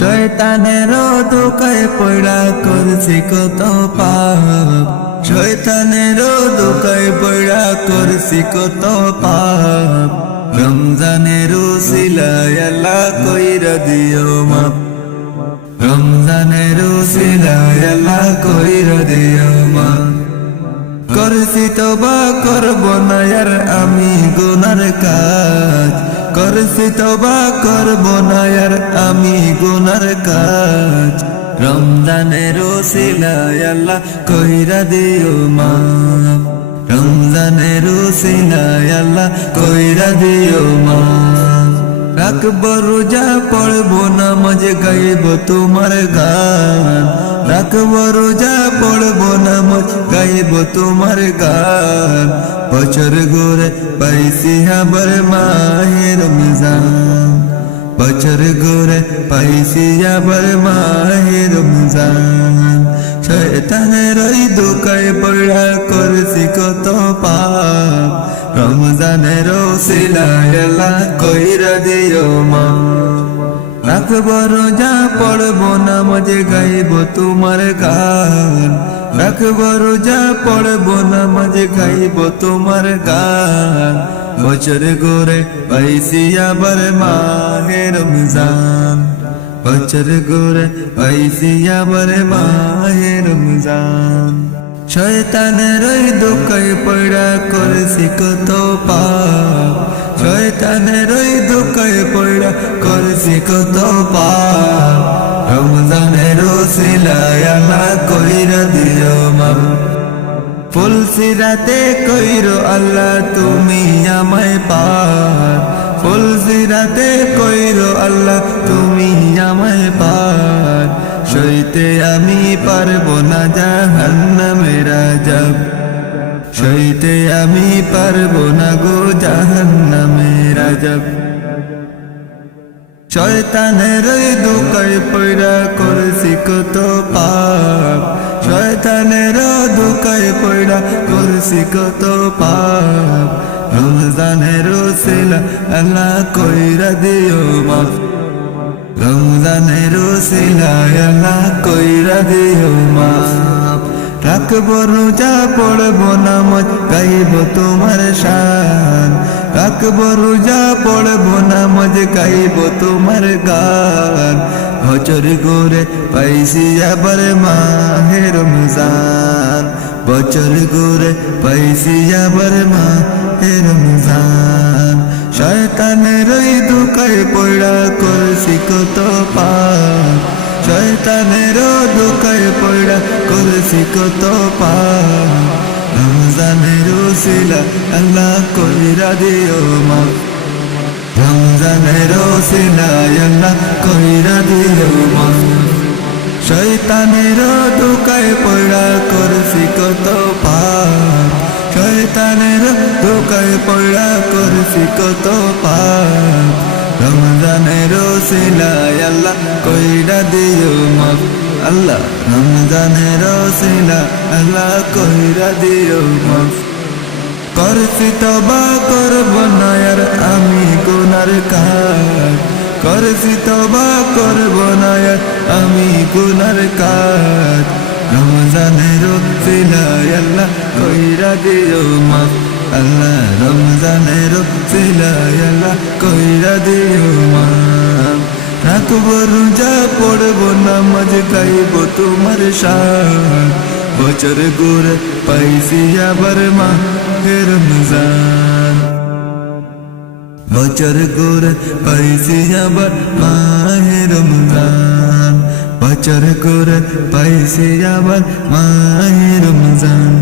শয়তানেরও ধোকায় পড়া করছি কত পাপ, শয়তানেরও ধোকায় পড়া করছি কত পাপ। রমজানের উসিলায় আল্লাহ কইরা দিও মাপ, রমজানের উসিলায় আল্লাহ কইরা দিও মাপ। করছি তওবা করব না আর আমি গুনার কাজ, করছি তওবা করব না আর আমি গুনার কাজ। রমজানের উসিলায় আল্লাহ কইরা দিও মাপ, রমজানের উসিলায় আল্লাহ কইরা দিও মাপ। রাখব রোজা পড়ব নামাজ গাইব তোমার গান, রাখব রোজা পড়ব নামাজ গাইব তোমার গান। বছর ঘুরে পাইছি আবার মাহে রমজান, বছর ঘুরে পাইছি আবার মাহে রমজান। শয়তানের ওই ধোকায় পড়া করছি কত পাপ, রমজানের উসিলায় আল্লাহ কইরা দিও মাপ। রাখব রোজা পড়ব নামাজ গাইব তোমার গান, রাখব রোজা পড়ব নামাজ গাইব তোমার গান। বছর ঘুরে পাইছি আবার মাহে রমজান, বছর ঘুরে পাইছি আবার মাহে রমজান। শয়তানের ওই ধোকায় পড়া করছি কত পাপ, শয়তানের ওই ধোকায় পড়া করছি কত পাপ। রমজানের উসিলায় আল্লাহ কইরা দিও মাপ। ফুলসিরাতে কইরো আল্লাহ তুমি আমায় পার, ফুলসিরাতে কইরো আল্লাহ তুমি আমায় পার। সইতে আমি পারবো না জাহান্নামের আযাব, সইতে আমি পারবো না গো জাহান্নামের আযাব। শয়তানের ওই ধোকায় পড়া করছি কত পাপ, শয়তানের ধোকায় পড়া করছি কত পাপ। রমজানের উসিলায় আল্লাহ কইরা দিও মাপ, রমজানের উসিলায় আল্লাহ কইরা দিও মাপ। রাখব রোজা পড়ব নামাজ গাইব তোমার শান, রাখব রোজা পড়ব নামাজ গাইব তোমার গান। বছর ঘুরে পাইছি আবার মাহে রমজান, বছর ঘুরে পাইছি আবার মাহে রমজান। শয়তানের ওই ধোকায় পড়া করছি কত পাপ, শয়তানের ধোকায় পড়া করছি কত পাপ। রমজানের উসিলায় আল্লাহ কইরা দিও মাপ, রমজানের উসিলায় আল্লাহ কইরা দিও মাপ। শয়তানের ধোকায় পড়া করছি কত পাপ, শয়তানের ধোকায় পড়া করছি কত পাপ। রমজানের উসিলায় আল্লাহ কইরা দিও মাপ, আল্লাহ রমজানের উসিলায় আল্লাহ কইরা দিও মাপ। করছি তওবা করব না আর আমি গুনার কাজ, করছি তওবা করব না আর আমি গুনার কাজ। রমজানের উসিলায় আল্লাহ কইরা দিও মাপ, আল্লাহ রমজানের উসিলায় আল্লাহ কইরা দিও মাপ। রাখব রোজা পড়ব নামাজ গাইব তোমার শান, বছর ঘুরে পাইছি আবার মাহে রমজান, বছর ঘুরে পাইছি আবার মাহে রমজান, বছর ঘুরে পাইছি আবার মাহে রমজান।